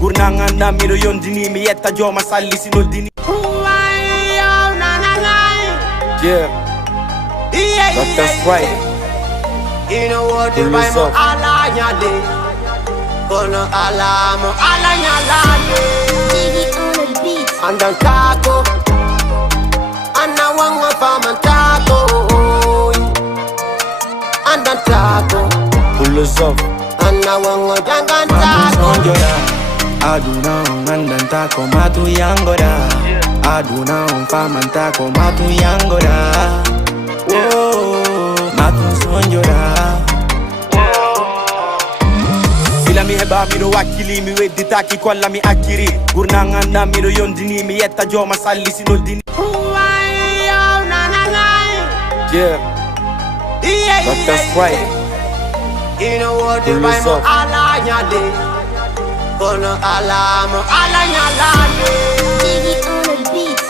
gurnanganda miɗo yondini mi yetta joma salli sino dini. Yeah, that's right. You know what the Bible ala nyade, kono ala mo ala nyalade. Andan kako, anna wanga fama tako. Andan tako, pull us up. anna wanga dangan tako. Aduna andan tako matu yangora. Aduna fama tako matu yangora. Matu sonjora. Sila mi heba miɗo wakkili mi wedditaki kolla mi akkiri gurnanganda miɗo yondini mi yetta joma salli sino dini. Yeah, that's right. You know what the Bible ala nyade, kono ala mo ala nyalade.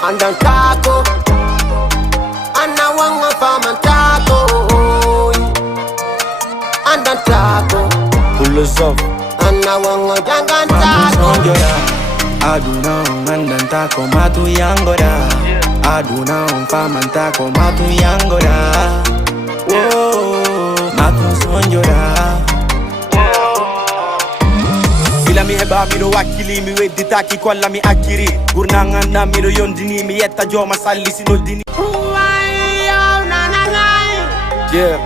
Andan kako, anna wanga fama tako. Andan tako, pull us up. anna wanga dangan tako. Aduna andan tako matu yangora. Aduna fama tako matu yangora. Matu sonjora. Sila mi heba miɗo wakkili mi wedditaki kolla mi akkiri gurnanganda miɗo yondini mi yetta joma salli sino dini. Yeah,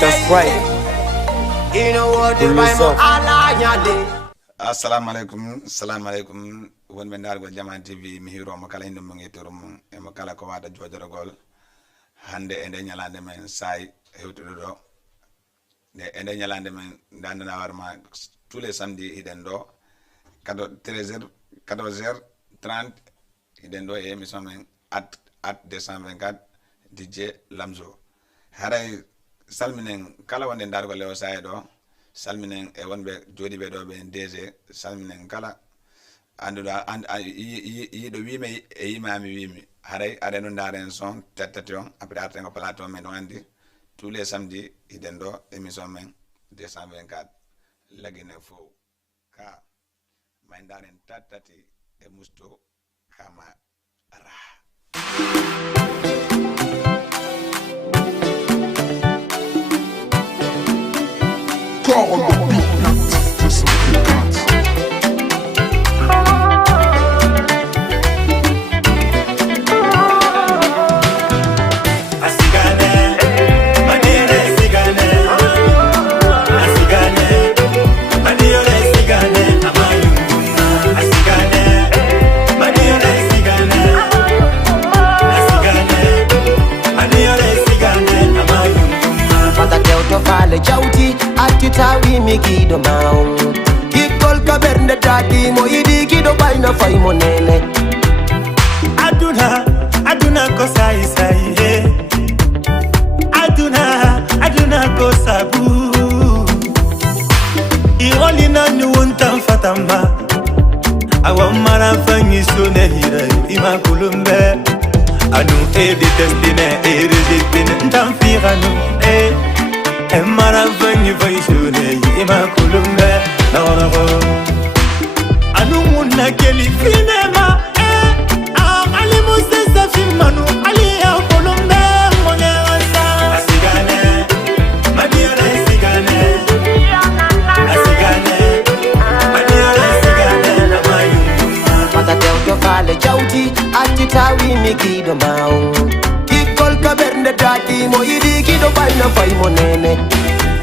that's right. You know what the Bible ala nyade. Assalamu alaikum wonɓe dargol Jaman TV mi hiromo kala inde mo guettorum emo kala ko wada jojorogol hande e nde ñalande men say hewtude ɗo nde e nde ñalande men dandana warma tous les samedis hiɗen ɗo 13h 14h30 hiɗen ɗo e émission men at 224 DJ Lamzo haray salminen kala wonde dargol lewo saye ɗo salminen e wonɓe joɗiɓe ɗo ɓe DG salminen kala anduɗa yiɗo wime e yimami wimi haray aɗa no daren son tettati on après artengo plateau men ɗon andi tous les samedis hiɗen ɗo émission men 224 lagine fo ka may daren tattati e musto kama ra. On the beat, listen to the beat. Fale jawti attitawi mi gido maw kikkol ka bernde taki mo yidi kido bayna fay mo nene aduna ko sai aduna ko sabu I only nanu wontan fatamba awan mara fanyi sone hira ima kulumbe anu e detestine e rejectine ntan firanu Emara vanyi vaisune ima kulumbe naonago anu muna keli finema ali musesa filmanu ali ya kulumbe mone wasa asigane maniara asigane maniara asigane na mayu mata teuto fale jawti attitawi mi gido maw kikkol ka bernde taki mo yidi kido bayna fay mo nene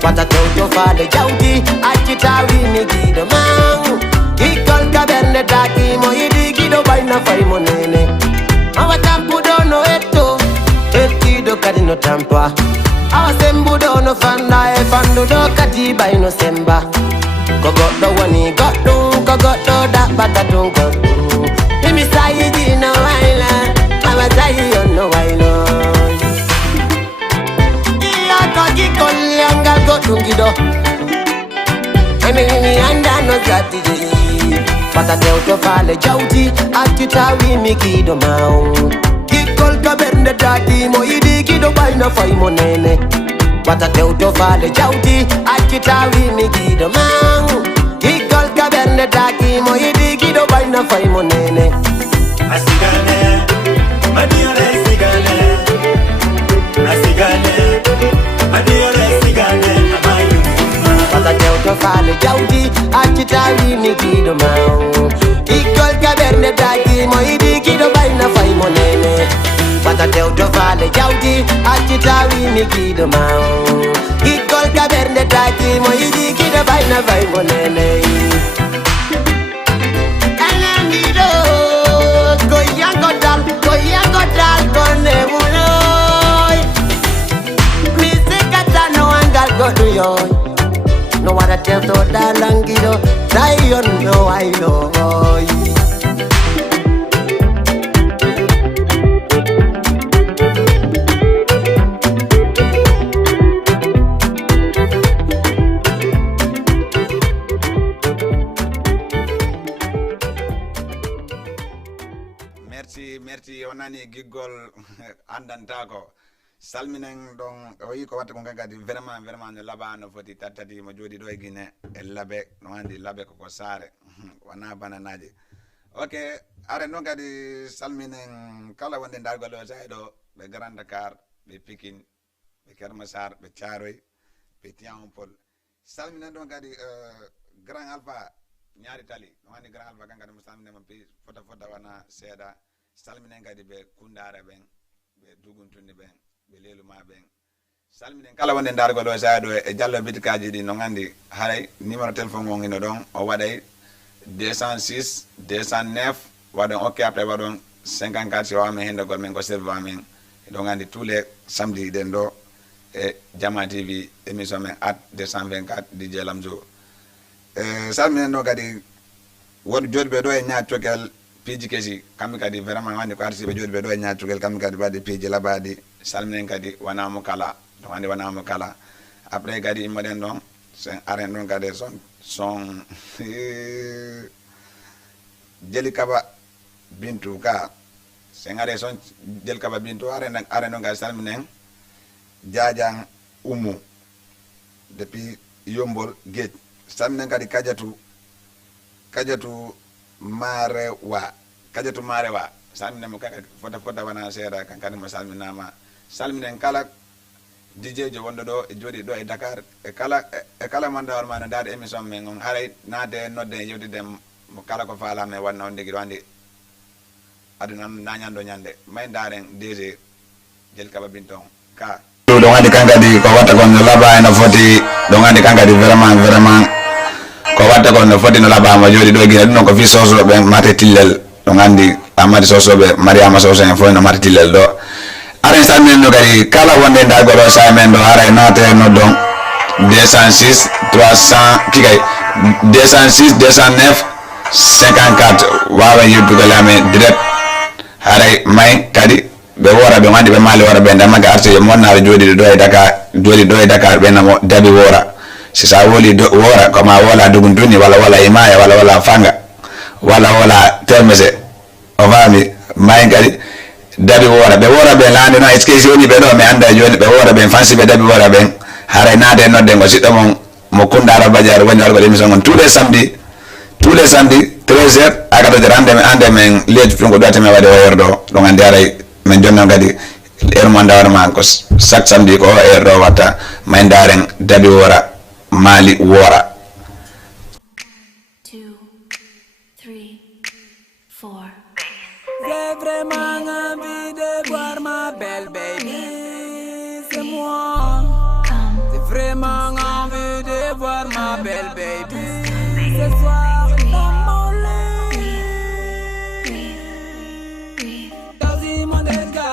Pata toto fale jawti attitawi mi gido maw kikkol ka bernde taki mo yidi kido bayna fay mo nene awa tampudo no ettido kadi no tampa awa sembudo no fanda e fandudo kadi bayno semba ko goɗɗo woni goɗɗum ko goɗɗo daɓɓata tun goɗɗum imi sayiji no wayla awa sayi on no waylo kaki kolyangal goɗɗum giɗo mi anda no zatiji pata tewto fale jawti attitawi mi giɗo maw kikkol ka bernde taki mo yiɗi kiɗo bayna fay mo nene pata tewto fale jawti attitawi mi giɗo maw kikkol ka bernde berne daki mo yidi kido baina fay mo nene Asigane, Madiole Sigane, Asigane, Madiole Sigane, Amayu. Pata teuto fale jawdi achitawi mi kido mau Ikol ka berne daki mo yidi kido baina fay mo nene Pata teuto fale jawdi achitawi mi kido mau Ikol ka berne daki mo yidi kido baina fay mo nene No what I tell to that langido, Zion no I know. Merci onani gigol andantako salminen don o yi ko watta ko gagadi vraiment no laba no foti tattati mo jodi do e Guinée e labe no andi labe ko sare wana bananaji ok are non gadi salminen kala wonde dargol o saydo be Grand Dakar be Pikine be Kermassar be Thiaroye be Tivaouane salminen don gadi Grand Alpha ñaari tali no andi Grand Alpha gangade mo salminen mo pi fota wana seeda salminen gadi be Koundara ben be Duguntunde ben be Leluma ben salminen kala wonde dargol o saydo e Diallo bitikaji di no gandi haray numéro téléphone mo ngino don o waday 206 209 wadon ok après wadon 54 si wame hende gol men ko serve amen do gandi tous les samedi den do e Jama TV émission men at 224 DJ Lamzo salminen no gadi wod jodbe do e nyaatokel piji kesi kammi kadi vraiment wandi ko arsi be jodi be do nyaatukel kammi kadi bade piji labadi salminen kadi wana mo kala do wandi wana mo kala après kadi moden don sen aren don kadi son jeli kaba bintu ka sen are son jeli kaba bintu aren don kadi salminen jajang umu depuis yombol gate salminen kadi kajatu marewa salmine mo kaka fota wana seeda kankani mo salminama salminen kala DJ jo wondo do e jodi do e Dakar e kala manda war mana dade émission men on haray nade nodde yewdi dem mo kala ko faala me wanna on digi wandi aduna nañando ñande may daren DG jel kaba binton ka do ngandi kankadi ko watta gon laba ena foti do ngandi kankadi vraiment ko watta ko no foti no laba ma jodi do Guinée non ko fi soso be mate tillel do ngandi amadi soso be Mariama soso en fo no mate tillel do are salminen no gari kala wonde ndagoro samen do are nate no don 206 300 kigay 206 209 54 wawa yibbugo lame direct are may kadi be wora be ngandi be mali wora be ndamaga arte monnare jodi do e Dakar be namo dabi wora si sa woli do wora ko ma wala Duguntuni wala Imaya wala Fanga wala Termese o fami may kadi dabi wora be lande no eske joni be do me anda joni be wora be fansi be dabi wora be hare nade nodde ngo siddo mo Koundara Badiar woni wargo émission on tous les samedi 13h aga do ande men leju fungo do ateme wade werdo do ngande aray men jonno gadi mo ndawar ma ko chaque samedi ko do watta may ndaren dabi wora Mali wora 2 3 4 J'ai vraiment envie de voir ma belle baby, c'est moi. J'ai vraiment envie de voir ma belle baby, ce soir dans mon lit. Dans une mondenga,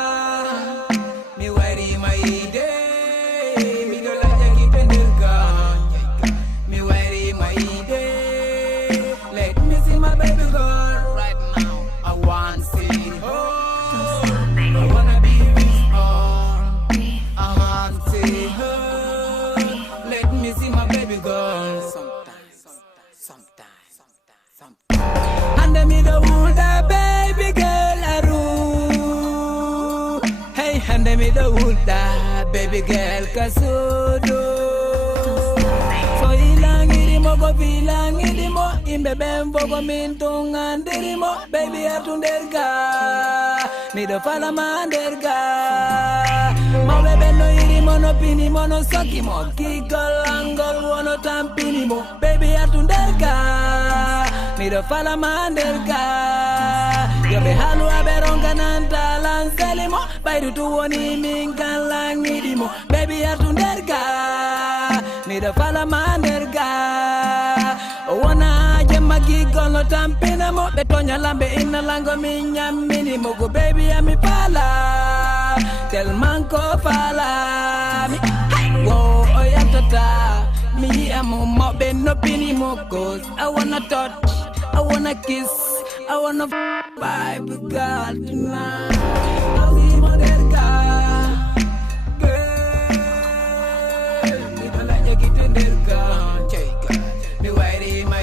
mi wari ma idée, mi do la jagi pendelga, mi wari ma idée. Let me see my baby girl right now. I want to see her. I wanna be with her. I want to see her. Let me see my baby girl. Sometimes. And me the wood, baby girl, I rule. Hey, and me the wood, baby girl, kasudo. So ilang iri mo vogo filang idimo imbe ben vogo mintungan dirimo baby atunderga mido fala manderga mawe beno irimo no pinimo no sokimo kikol angol wono tampinimo baby atunderga mido fala manderga yobe halu aberonga nanta lanselimo baidu tuwoni minkan langidimo baby atunderga mido fala manderga wana jema gigolo tampina mo betonya lambe ina lango minya minimo go baby ami pala tel manko pala mi wo oyatata mi amo mo ben no pinimo cause I wanna touch I wanna kiss I wanna vibe with God tonight I'll moderga girl mi don't like you get in there me waiting my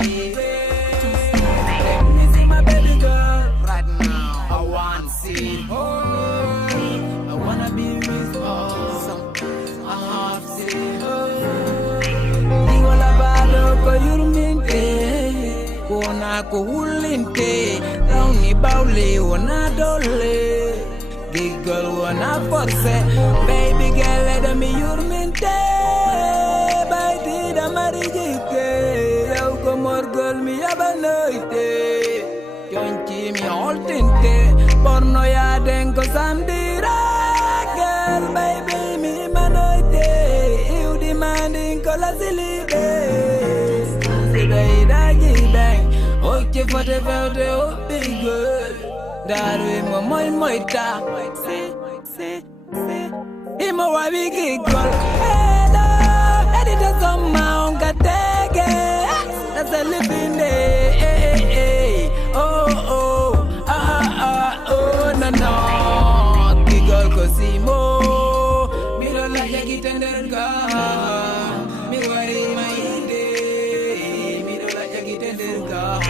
let me see my baby girl right now I want to see her I wanna be with her I have to see her digo la balo ko yurminte kona ko hulinte rauni baule wana dole giggle wana force baby girl let me yurminte by the marijike morgol mi abanoite yonchi mi oltinte porno ya denko sandira girl baby mi manoite you demanding kola silibe sibeida gibang okay for the velde oh big girl darwe mo moita si imo wa big girl hello edita somma on katege that's a living day. Oh, no, Giggle Cosimo. Me don't like you get under God. Me worry my day. Me don't like you get under God.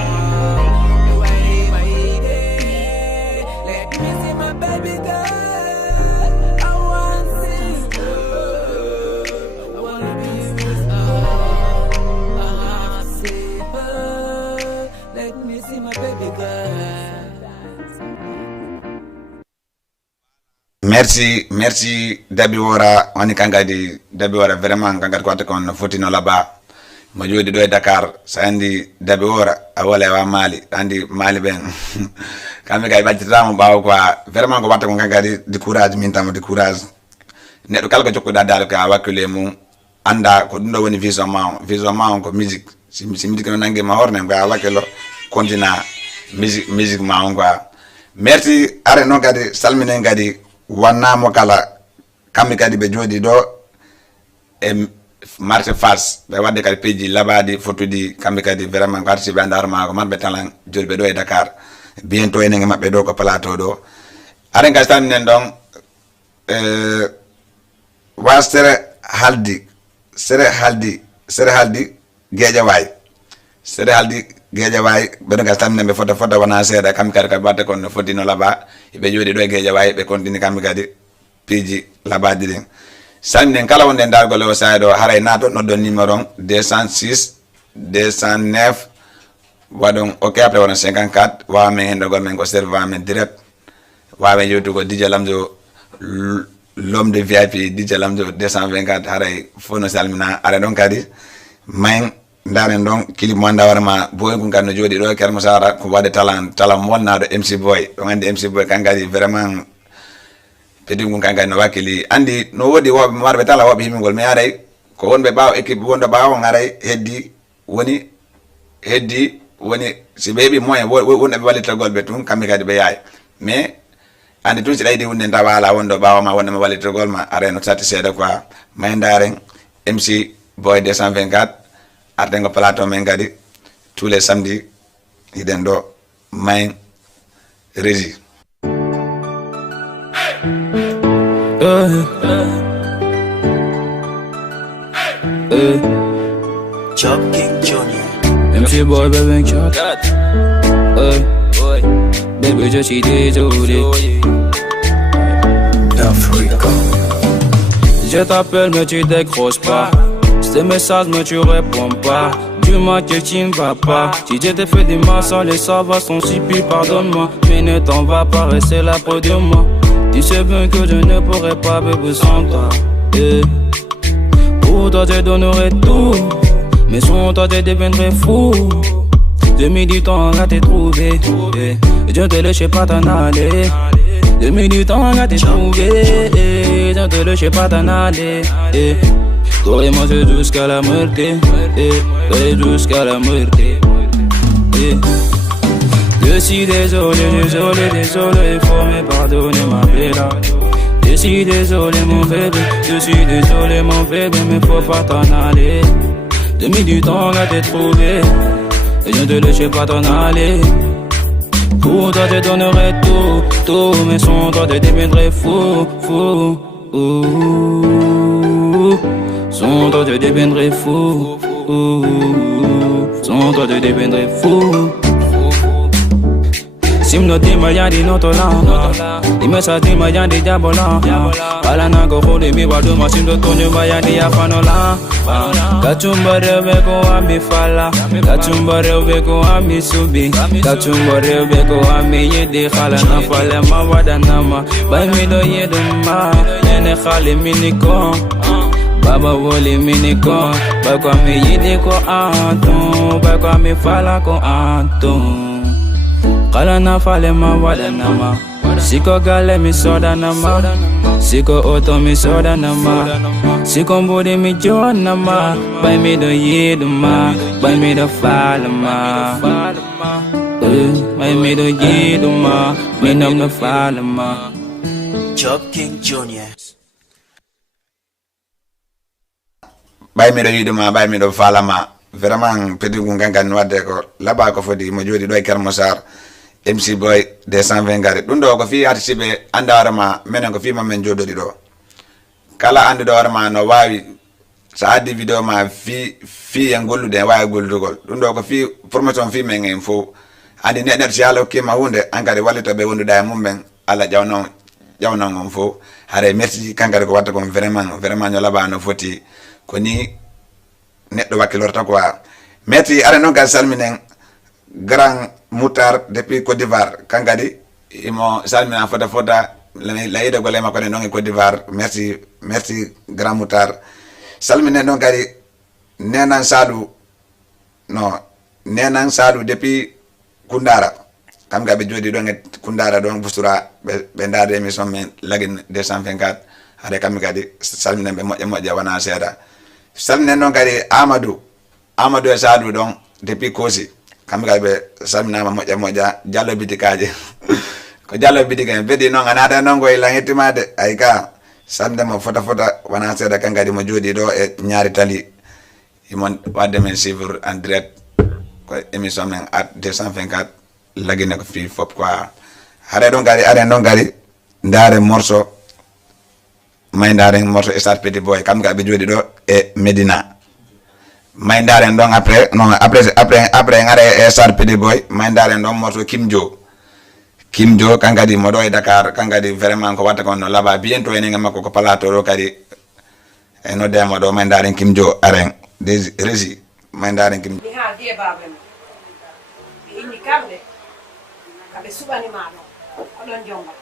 Me worry my day. Let me see my baby girl. I want to see her. I want to be with her. Let me see my baby girl. Merci Dabi Wora wani kangadi Dabi Wora vraiment kangadi kwata kon fotino laba mo jodi do Dakar sandi Dabi Wora awala wa Mali andi Mali ben kambe kay bajitamo bawo quoi vraiment ko watta ko kangadi di courage min tam di courage neddo kala ko jokko dal ka wakule mu anda ko dundo woni vision ma ko musique si musique no nangue ma horne ko wakelo kontina musique ma on quoi merci are no gadi salmine gadi wanna mo kala kammi kadi be jodi do e marché face be wadde kadi peji labadi photo di kammi kadi vraiment parti be andar ma ko mabbe talan jolbe do e Dakar bientôt enen mabbe do ko plateau do are gastan nen don wa sere haldi Guédiawaye sere haldi Guédiawaye be do gastan nen be photo wana seeda kammi kadi ka batte kon foti no laba be jodi do e Guédiawaye be continue kammi kadi peji labadi den samnen kala wonde ndar gole o saydo haray nato noddo numéro 206 209 wadon ok après wona 54 wa men hendo gol men ko servant men direct wa men yotu ko DJ Lamzo l'homme de VIP DJ Lamzo 224 haray fono salmina ara don kadi main ndaren don clip mo anda warma boy ko ganno jodi do kermo sara ko wade talent wonna do MC Boy do ande MC Boy kangadi vraiment pedi ngun kanga no wakili andi no wodi wobe marbe tala wobe himingol me aray ko wonbe baaw équipe wonda baaw ngaray heddi woni si bebi moyen wonbe walita golbe tun kambe kadi be yaay mais andi tun si daydi wonde ndawala wondo baaw ma wonde ma walita gol ma aray no tati seeda quoi may ndaren MC Boy 224 ardengo plateau men gadi tous les samedis iden do may régie Chop King Junior. MC Boy, baby, chop. Baby, je suis désolé. D'Africa. Je t'appelle, mais tu décroches pas. Ces messages, mais tu réponds pas. Du Dis-moi que tu ne vas pas. Si Dieu te fait du mal sans les savoir, son supplice, pardonne-moi. Mais ne t'en va pas rester là près de moi. Tu sais bien que je ne pourrais pas vivre sans toi. Pour toi je donnerais tout, mais sans toi je deviendrais fou. J'ai mis du temps à te trouver, je ne te laisse pas t'en aller. J'ai mis du temps à te trouver, je ne te laisse pas t'en aller. Toi et moi c'est jusqu'à la mort, jusqu'à la mort. Je suis désolé, il faut me pardonner ma belle. Je suis désolé mon bébé, je suis désolé mon bébé, mais faut pas t'en aller. J'ai mis du temps à te trouver, et je ne te laisse pas t'en aller. Pour toi je donnerais tout, mais sans toi je deviendrais fou. Sans toi je deviendrais fou. Sans toi je deviendrais fou. Sim no di mayan di no tola, di mesa di mayan di jabola. Ala na go hole mi wadu ma sim do tonyo mayan di afanola. Kachumba rebe ko ami fala, kachumba rebe ko ami subi, kachumba rebe ko ami yedi khala na fale ma wada nama. Bay mi do yeduma, nene khali miniko. Baba wole miniko, bay ko ami yedi ko anton, bay ko ami fala ko anton. Kala na fale ma wada nama. Siko gale mi soda nama. Siko oto mi soda nama. Siko mbodi mi jo nama. Bay mi do yiduma. Bay mi do fale ma. Bay mi do yiduma. Mi nom no fale ma. Job King Junior. bay mi do yiduma bay mi do falama vraiment petit gungan wadde ko laba ko fodi mo jodi do e Kermosar MC Boy 220 gari ɗum ɗo ko fi artiste anda warama menen ko fima men jodori ɗo kala anduɗo warama no wawi so addi vidéo ma fi en gollude en wawi golludugol ɗum ɗo ko fi promotion fi men en fo andi neɗɗo si Allah hokkima hunde an kadi wallitoɓe wonduɗa e mum ɓen Allah ƴawnon on fo haare merci kankadi ko watta kon vraiment no laba no foti ko ni neɗɗo wakkilorta quoi merci are noon kadi salminen grand Moutar depuis Côte d'Ivoire kankadi imo salmina fota la yida gole makko non e Côte d'Ivoire merci grand Moutar salmine non kadi nenan Sadou depuis Koundara kam ga be jodi don e Koundara don bustura be ndade émission men lagin 224 hade kam kadi salmine be moƴƴa wana seeda salmine non kadi Amadou e Sadou don depuis Kosi kamɓe kadi ɓe salminama moƴƴa Diallo Bidikaje ko Diallo Bidika en beedi noon a naata noon koye lan hettimade ay ka salminama fota wona seeɗa kankadi mo jooɗi ɗo e ñaari tali imon wadde men suivre en direct ko émission men at 224 lagine ko fi fop quoi haɗa ɗon kadi aren ɗon kadi ndaare morceau may ndaren morceau Star Petit Boy kamɓe kadi ɓe jooɗi ɗo e Medina may ndaren ɗon après ngare e Star Petit Boy may ndaren ɗon morceau Kim Jo kankadi mo ɗo e Dakar kankadi vraiment ko watta kon no laba bientôt enen makko ko plateau ɗo kadi e no demo ɗo may ndaren Kim Jo aren des régi may ndaren Kim mi haaldi e baaba men ɓe inni kamɓe kaɓe suɓanima ɗon oɗon jonga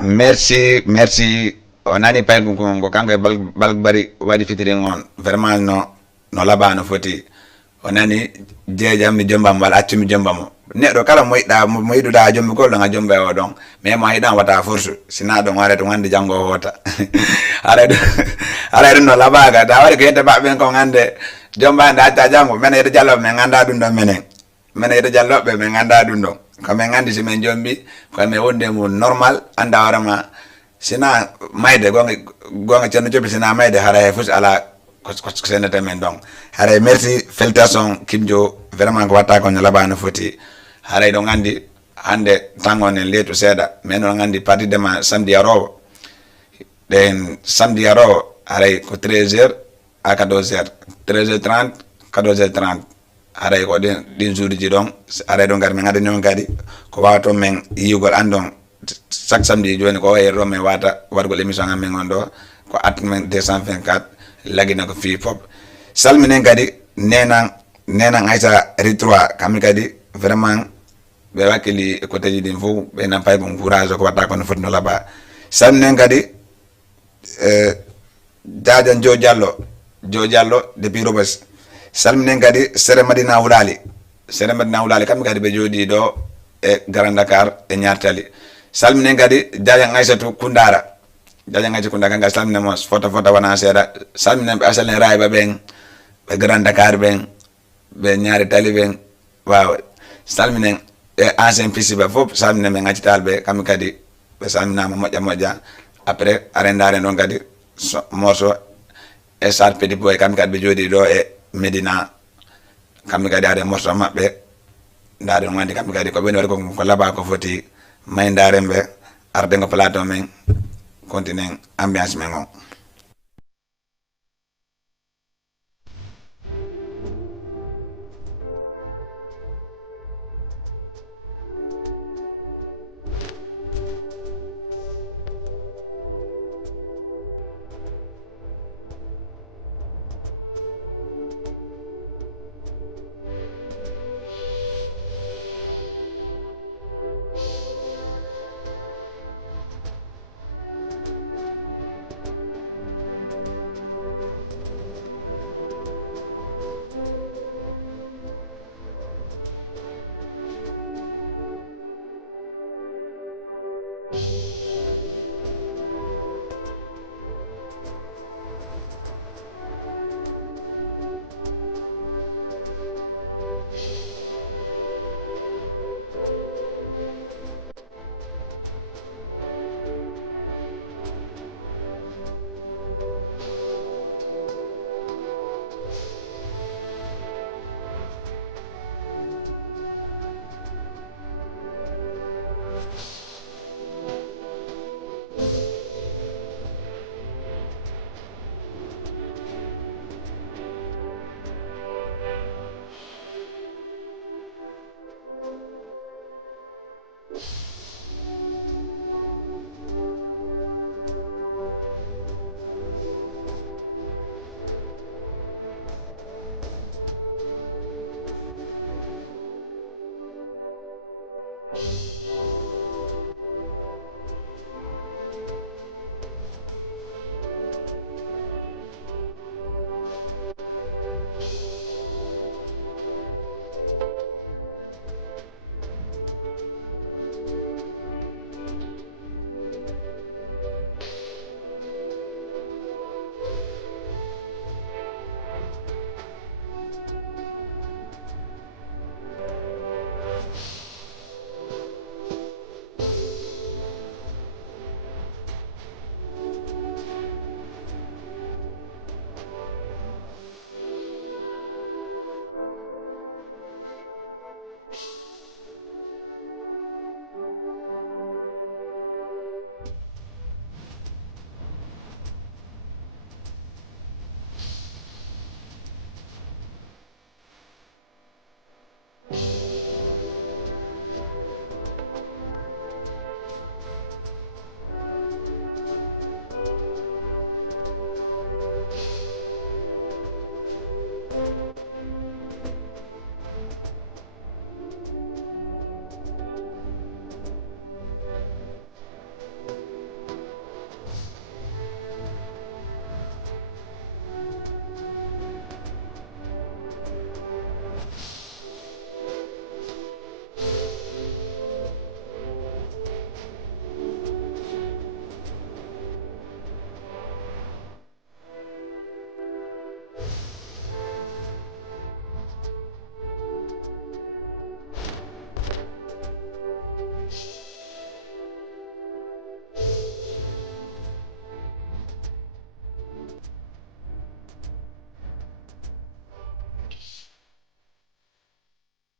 Merci o nani pay ko kanko e balbari waɗi fitirin on vraiment no labano foti o nani jeejam mi jombam walla accumi jombamo neɗɗo kala mo yiɗuɗa jombi gol ɗon a jomba e o ɗon mais mo yiɗan wata force sina ɗon ware to wande janggo o hoota ara ɗum no labaga da waɗi ko yedde maɓɓen kon hande jombande acca janggo mene yeɗo jalloɓe min ganda ɗum ɗon mene yeɗo jalloɓe min ganda ɗum ɗon komin gandi si min jombi komin wonde mo normal anda warama sina mayde gonga ceerno jobi sina mayde hara he fusi ala ko senete men donc haray merci félicitation Kimjo vraiment ko watta ko no labano foti haray ɗo gandi hande tangon en leetu seeɗa mais no gandi parti de ma samedi arowo ɗen samedi arowo haray ko 13h à 14h 13h30 14h30 haray ko ɗin jour ji ɗon haray ɗon kadi min gadi non kadi ko wawato men yiyugol andon chaque samedi joni ko waye ɗo min wata waɗgol émission amen on ɗo ko at men 224 lagina ko fi pop salminen kadi nenan Aïssa Ritroa kamɓe kadi vraiment ɓe wakkili côté ji ɗin fof ɓe nan pay bon courage ko watta kono foti no laaɓa salminen kadi jajan Jo Diallo depuis Robes salminen kadi Sere Madina Wulali kamɓe kadi ɓe jooɗi ɗo e Grand Dakar e ñartali salminen kadi jajan Aïssatou Koundara kanga salminen mo fota wana seeɗa salminen ɓe asalen rayba ɓen ɓe Grand Dakar ɓen ɓe ñaari tali ɓen wawa salminen e ancien pisiɓe fof salminen ɓe gaccital ɓe kamɓe kadi ɓe salminama moƴƴa après arendaren ɗon kadi morceau e sar petit boy kamɓe kadi ɓe jooɗi ɗo e Medina kamɓe kadi are morceau maɓɓe ndaren wandi kamɓe kadi ko ɓeni waɗi ko laaba ko foti may ndaren ɓe arde ngo plateau men continue ambiance men on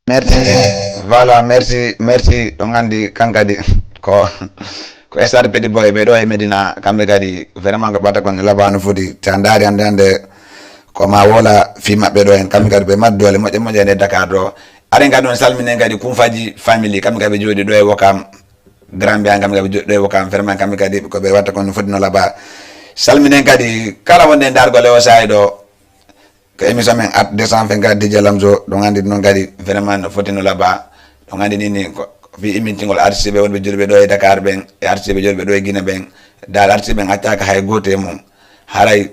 merci voilà merci ɗon andi kankadi ko stade petit boy ɓe ɗo e Medina kamɓe kadi vraiment ko ɓata kon labano foti ta daari hande ko ma wola fi maɓɓe ɗo en kamɓe kadi ɓe mbaɗi dole moƴƴe nde Dakar ɗo aɗen kadi on salminen kadi kumfaji family kamɓe kadi ɓe jooɗi ɗo e Wokam grand mbiya kamɓe kadi ɓe jooɗi ɗo e Wokam vraiment kamɓe kadi koɓe watta kon foti no laaɓa salminen kadi kala wonde dargol e o sahi ɗo ko émission men at 224 DJ Lamzo ɗon andi noon kadi vraiment no foti no laaɓa ɗon andi nini fi immintingol artiste ɓe wonɓe jooɗiɓe ɗo e Dakar ɓen e artiste ɓe jooɗiɓe ɗo e Guinée ɓen dal artiste ɓen accaka hay goto e mum haray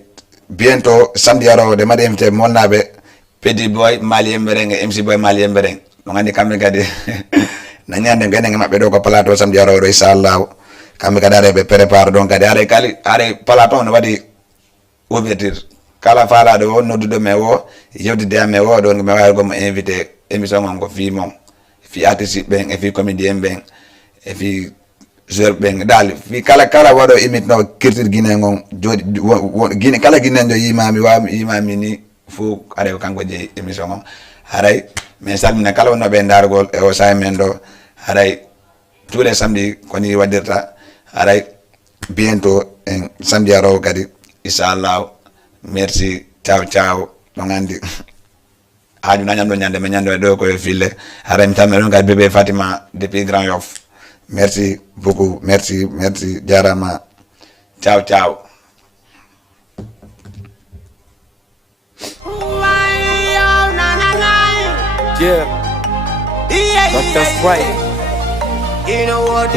bientôt samedi arowo de mbaɗi invité molnaɓe Petit Boy Mali Embereng e MC Boy Mali Embereng ɗon andi kamɓe kadi nañande gaynague maɓɓe ɗo ko plateau samedi arowo ɗo inchallahu kamɓe kadi ara ɓe prépare ɗon kadi aray plateau no waɗi ouverture kala faalaɗo o nodduɗo me o yewtide ame o ɗon mi wawi gomo invité émission on ko fi moom fi artiste ɓen e fi comédien ɓen e fi joueur ɓen dal fi kala waɗo imite no culture Guinée on jooɗi Guinée kala Guinée jo yimami ni fo aɗa ko kanko jeeyi émission on haray mais salmina kala wonnoɓe dargol e o sahi men ɗo haray tous les samedi koni waɗirta haray bientôt en samedi arowo kadi inchallahu merci ciao ɗon andi haaju nañam ɗo ñande mi ñande ɗo koye fille haray mi tammi ɗon kadi bébé Fatima depuis Grand Yoff merci beaucoup merci jarama ciao Yeah, that's right. You know what?